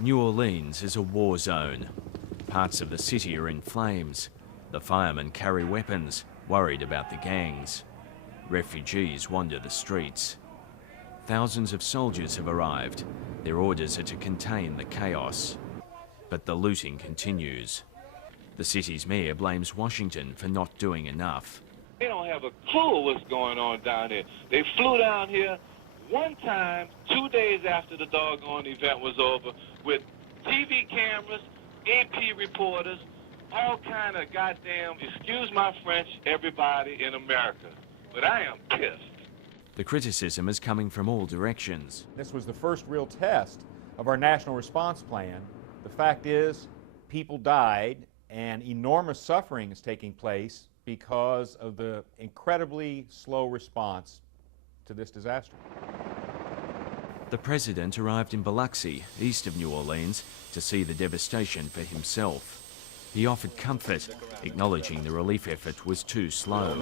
New Orleans is a war zone. Parts of the city are in flames. The firemen carry weapons, worried about the gangs. Refugees wander the streets. Thousands of soldiers have arrived. Their orders are to contain the chaos. But the looting continues. The city's mayor blames Washington for not doing enough. They don't have a clue what's going on down here. They flew down here one time, 2 days after the doggone event was over, with TV cameras, AP reporters, all kind of goddamn, excuse my French, everybody in America. But I am pissed. The criticism is coming from all directions. This was the first real test of our national response plan. The fact is, people died and enormous suffering is taking place because of the incredibly slow response to this disaster. The president arrived in Biloxi, east of New Orleans, to see the devastation for himself. He offered comfort, acknowledging the relief effort was too slow.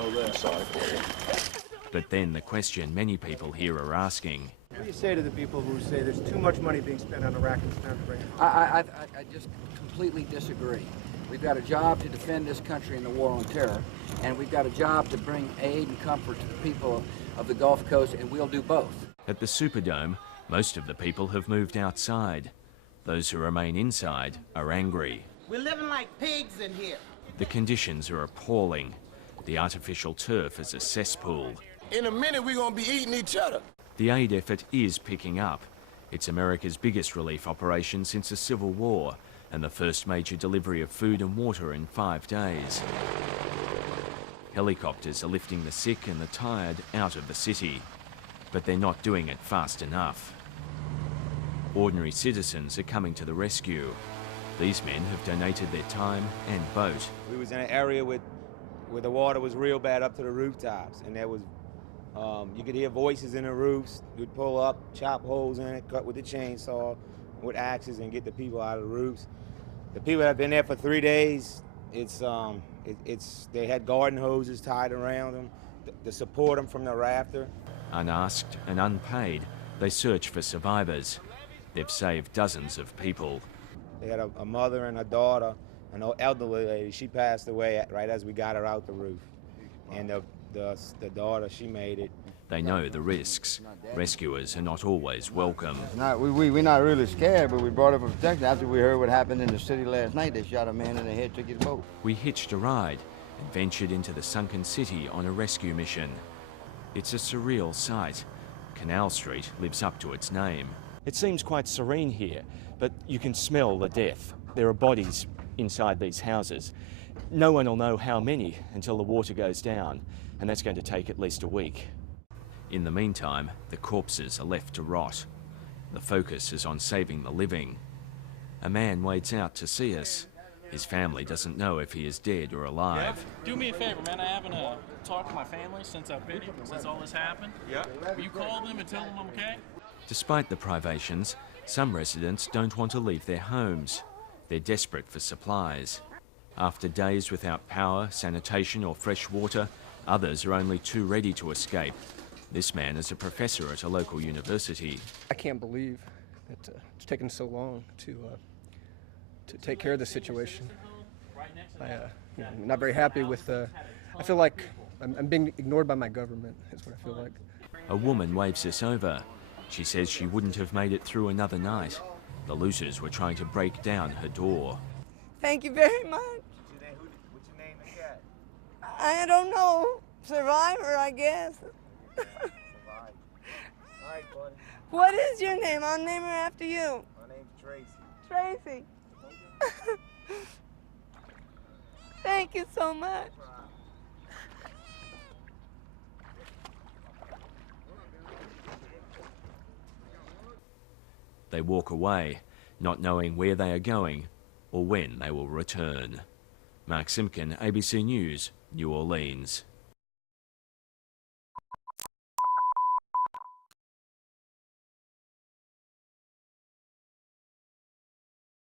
But then the question many people here are asking. What do you say to the people who say there's too much money being spent on Iraq and spent right now? I just completely disagree. We've got a job to defend this country in the war on terror, and we've got a job to bring aid and comfort to the people of the Gulf Coast, and we'll do both. At the Superdome, most of the people have moved outside. Those who remain inside are angry. We're living like pigs in here. The conditions are appalling. The artificial turf is a cesspool. In a minute, we're going to be eating each other. The aid effort is picking up. It's America's biggest relief operation since the Civil War, and the first major delivery of food and water in 5 days. Helicopters are lifting the sick and the tired out of the city, but they're not doing it fast enough. Ordinary citizens are coming to the rescue. These men have donated their time and boat. We was in an area where the water was real bad up to the rooftops, and there was, you could hear voices in the roofs. We'd pull up, chop holes in it, cut with the chainsaw, with axes, and get the people out of the roofs. The people that have been there for 3 days, they had garden hoses tied around them to support them from the rafter. Unasked and unpaid, they search for survivors. They've saved dozens of people. They had a mother and a daughter, an elderly lady. She passed away right as we got her out the roof. And the daughter, she made it. They know the risks. Rescuers are not always welcome. We're not really scared, but we brought her for protection. After we heard what happened in the city last night, they shot a man in the head, took his boat. We hitched a ride and ventured into the sunken city on a rescue mission. It's a surreal sight. Canal Street lives up to its name. It seems quite serene here, but you can smell the death. There are bodies inside these houses. No one will know how many until the water goes down, and that's going to take at least a week. In the meantime, the corpses are left to rot. The focus is on saving the living. A man waits out to see us. His family doesn't know if he is dead or alive. Do me a favor, man. I haven't talked to my family since I've been here, since all this happened. Yeah. Will you call them and tell them I'm okay? Despite the privations, some residents don't want to leave their homes. They're desperate for supplies. After days without power, sanitation or fresh water, others are only too ready to escape. This man is a professor at a local university. I can't believe that it's taken so long to take care of the situation. I'm not very happy with. I feel like I'm being ignored by my government. Is what I feel like. A woman waves us over. She says she wouldn't have made it through another night. The looters were trying to break down her door. Thank you very much. What's your name again? I don't know. Survivor, I guess. All right, buddy. What is your name? I'll name her after you. My name's Tracy. Tracy. Thank you so much. They walk away, not knowing where they are going or when they will return. Mark Simkin, ABC News, New Orleans.